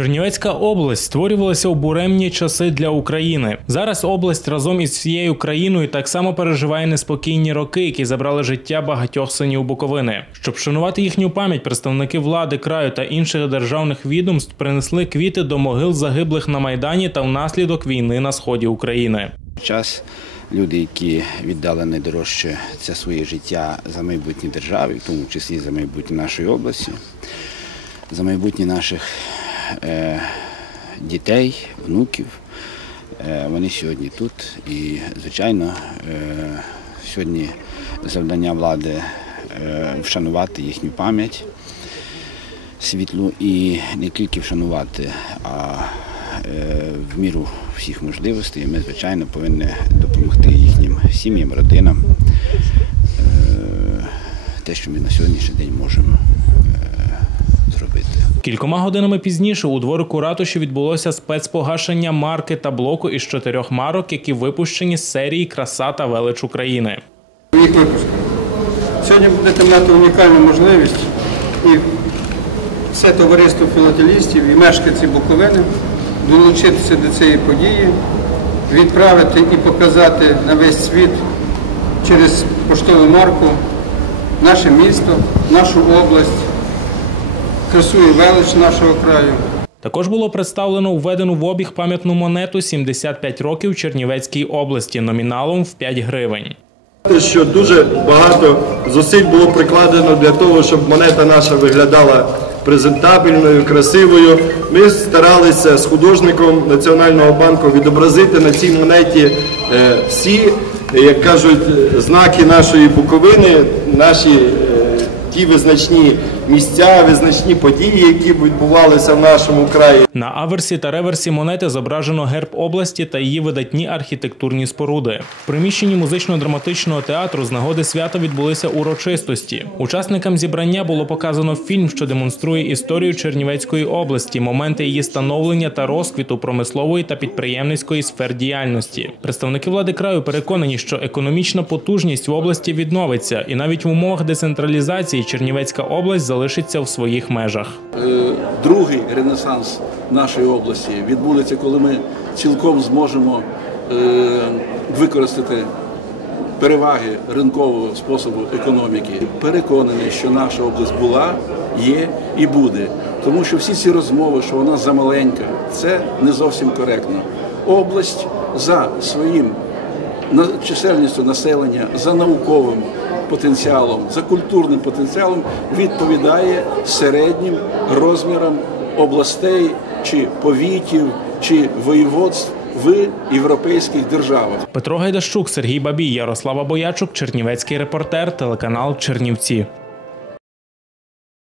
Чернівецька область створювалася у буремні часи для України. Зараз область разом із всією країною так само переживає неспокійні роки, які забрали життя багатьох синів Буковини. Щоб вшанувати їхню пам'ять, представники влади краю та інших державних відомств принесли квіти до могил загиблих на майдані та внаслідок війни на сході України. час люди, які віддали найдорожче це своє життя за майбутнє держави, в тому числі за майбутнє нашої області, за майбутнє наших дітей, внуків. Е, вони сьогодні тут. І, звичайно, е, сьогодні завдання влади е, вшанувати їхню пам'ять світлу і не тільки вшанувати, а е, в міру всіх можливостей ми, звичайно, повинні допомогти їхнім сім'ям, родинам. Е, Те, що ми на сьогоднішній день можемо зробити. Кількома годинами пізніше у дворику ратуші відбулося спецпогашення марки та блоку із чотирьох марок, які випущені з серії Краса та велич України. їх випуску. Сьогодні будете мати унікальну можливість і все товариство філателістів і мешканці Буковини долучитися до цієї події, відправити і показати на весь світ через поштову марку наше місто, нашу область, красу і велич нашого краю. Також було представлено введену в обіг пам'ятну монету 75 років Чернівецькій області номіналом в 5 гривень. Що дуже багато зусиль було прикладено для того, щоб монета наша виглядала презентабельною, красивою. Ми старалися з художником Національного банку відобразити на цій монеті е, всі, як кажуть, знаки нашої Буковини, наші е, ті визначні місця, визначні події, які відбувалися в нашому краї. На аверсі та реверсі монети зображено герб області та її видатні архітектурні споруди. В приміщенні музично-драматичного театру з нагоди свята відбулися урочистості. Учасникам зібрання було показано фільм, що демонструє історію Чернівецької області, моменти її становлення та розквіту промислової та підприємницької сфер діяльності. Представники влади краю переконані, що економічна потужність в області відновиться, і навіть в умовах децентралізації Чернівецька область залишиться в своїх межах. Е, другий ренесанс нашої області відбудеться, коли ми цілком зможемо е, використати переваги ринкового способу економіки. Переконаний, що наша область була, є і буде. Тому що всі ці розмови, що вона замаленька, це не зовсім коректно. Область за своїм чисельністю населення, за науковим потенціалом, за культурним потенціалом відповідає середнім розмірам областей чи повітів чи воєводств в європейських державах. Петро Гайдащук, Сергій Бабій, Ярослава Боячук, Чернівецький репортер, телеканал Чернівці.